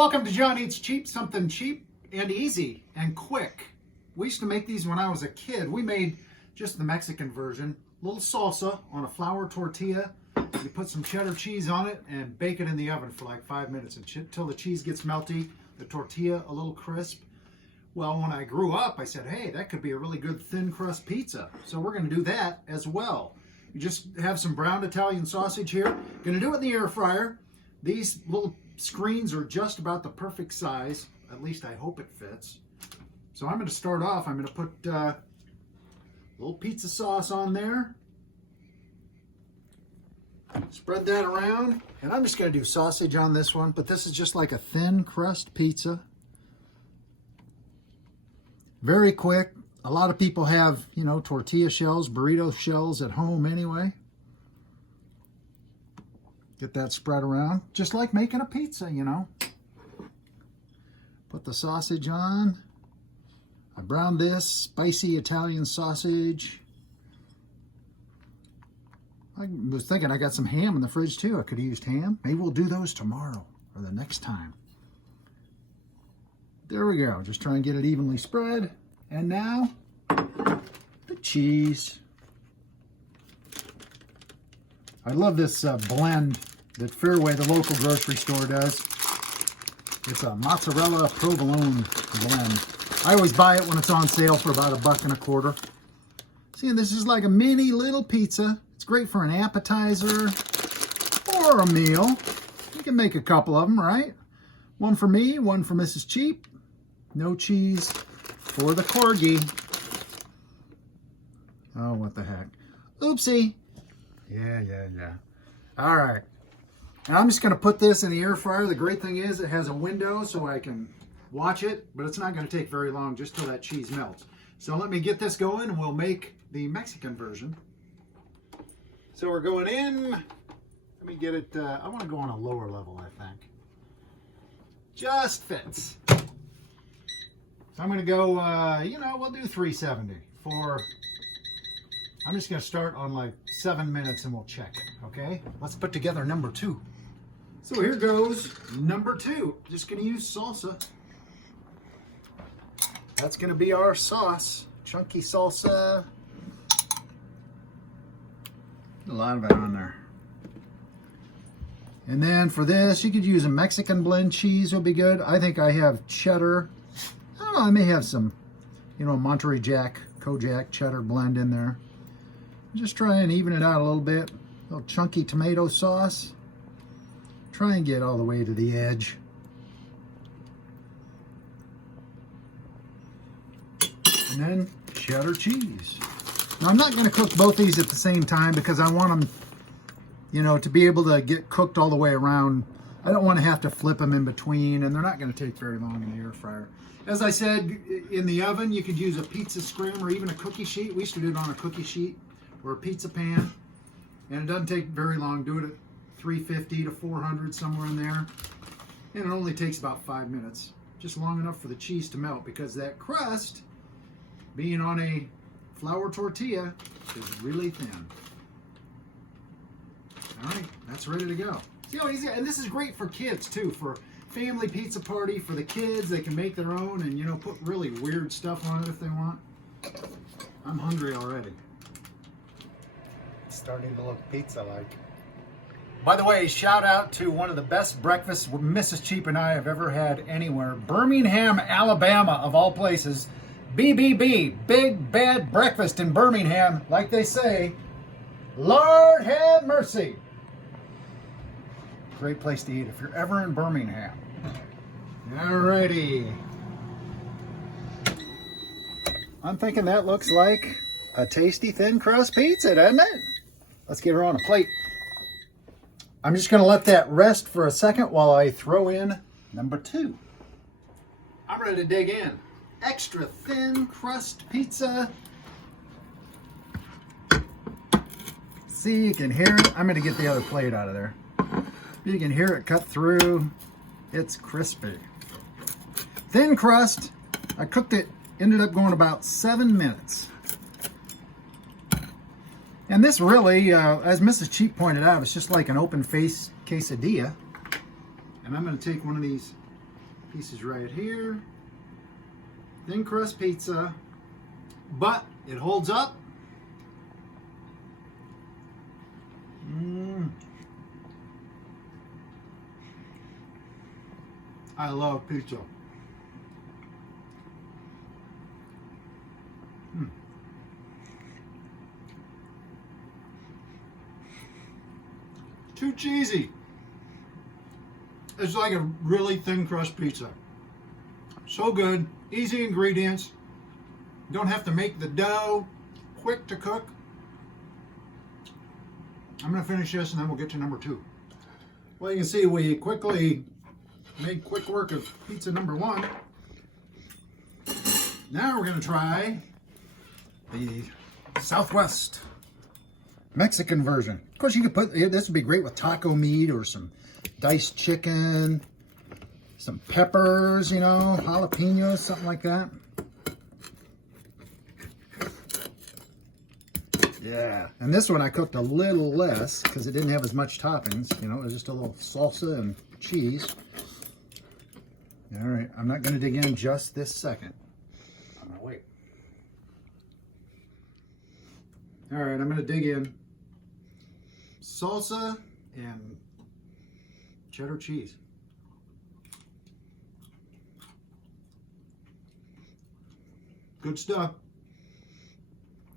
Welcome to John Eats Cheap, something cheap and easy and quick. We used to make these when I was a kid. We made just the Mexican version. A little salsa on a flour tortilla. You put some cheddar cheese on it and bake it in the oven for like 5 minutes until the cheese gets melty, the tortilla a little crisp. Well, when I grew up, I said, hey, that could be a really good thin crust pizza. So we're going to do that as well. You just have some browned Italian sausage here. Going to do it in the air fryer. These little screens are just about the perfect size. At least I hope it fits. So I'm going to start off. I'm going to put a little pizza sauce on there. Spread that around. And I'm just going to do sausage on this one. But this is just like a thin crust pizza. Very quick. A lot of people have, you know, tortilla shells, burrito shells at home anyway. Get that spread around. Just like making a pizza, you know. Put the sausage on. I browned this spicy Italian sausage. I was thinking I got some ham in the fridge too. I could have used ham. Maybe we'll do those tomorrow or the next time. There we go. Just try and get it evenly spread. And now, the cheese. I love this blend that Fairway, the local grocery store, does. It's a mozzarella provolone blend. I always buy it when it's on sale for about $1.25. See, this is like a mini little pizza. It's great for an appetizer or a meal. You can make a couple of them, right? One for me, one for Mrs. Cheap. No cheese for the corgi. Oh, what the heck. Oopsie. Yeah. All right. Now I'm just going to put this in the air fryer. The great thing is it has a window so I can watch it, but it's not going to take very long just till that cheese melts. So let me get this going and we'll make the Mexican version. So we're going in. Let me get it. I want to go on a lower level, I think. Just fits. So I'm going to go, we'll do 370 for, I'm just going to start on like 7 minutes and we'll check, okay? Let's put together number 2. So here goes number 2. Just going to use salsa. That's going to be our sauce. Chunky salsa. A lot of it on there. And then for this, you could use a Mexican blend cheese will be good. I think I have cheddar. I don't know, I may have some, Monterey Jack, Kojak cheddar blend in there. Just try and even it out a little bit. A little chunky tomato sauce. Try and get all the way to the edge. And then cheddar cheese. Now I'm not going to cook both these at the same time because I want them, to be able to get cooked all the way around. I don't want to have to flip them in between, and they're not going to take very long in the air fryer. As I said, in the oven, you could use a pizza scrim or even a cookie sheet. We used to do it on a cookie sheet or a pizza pan, and it doesn't take very long. Do it at 350 to 400, somewhere in there, and it only takes about 5 minutes. Just long enough for the cheese to melt because that crust, being on a flour tortilla, is really thin. All right, that's ready to go. See how easy, and this is great for kids too, for family pizza party for the kids. They can make their own and put really weird stuff on it if they want. I'm hungry already. It's starting to look pizza-like. By the way, shout out to one of the best breakfasts Mrs. Cheap and I have ever had anywhere. Birmingham, Alabama, of all places. BBB, Big Bad Breakfast in Birmingham. Like they say, Lord have mercy. Great place to eat if you're ever in Birmingham. Alrighty. I'm thinking that looks like a tasty thin crust pizza, doesn't it? Let's get her on a plate. I'm just going to let that rest for a second while I throw in number 2. I'm ready to dig in. Extra thin crust pizza. See, you can hear it. I'm going to get the other plate out of there. You can hear it cut through. It's crispy. Thin crust. I cooked it, ended up going about 7 minutes. And this really, as Mrs. Cheap pointed out, it's just like an open face quesadilla. And I'm going to take one of these Pieces right here. Thin crust pizza, but it holds up. I love pizza. Too cheesy. It's like a really thin crust pizza. So good, easy ingredients. Don't have to make the dough, quick to cook. I'm gonna finish this and then we'll get to number 2. Well, you can see we quickly made quick work of pizza number 1. Now we're gonna try the Southwest Mexican version. Of course, you could put, this would be great with taco meat or some diced chicken, some peppers, you know, jalapenos, something like that. Yeah, and this one I cooked a little less because it didn't have as much toppings. You know, it was just a little salsa and cheese. All right, I'm not going to dig in just this second. I'm going to wait. All right, I'm going to dig in. Salsa and cheddar cheese. Good stuff.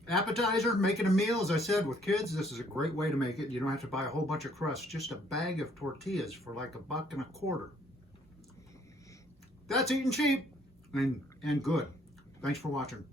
Appetizer, making a meal, as I said, with kids, this is a great way to make it. You don't have to buy a whole bunch of crust, just a bag of tortillas for like $1.25. That's eating cheap and good. Thanks for watching.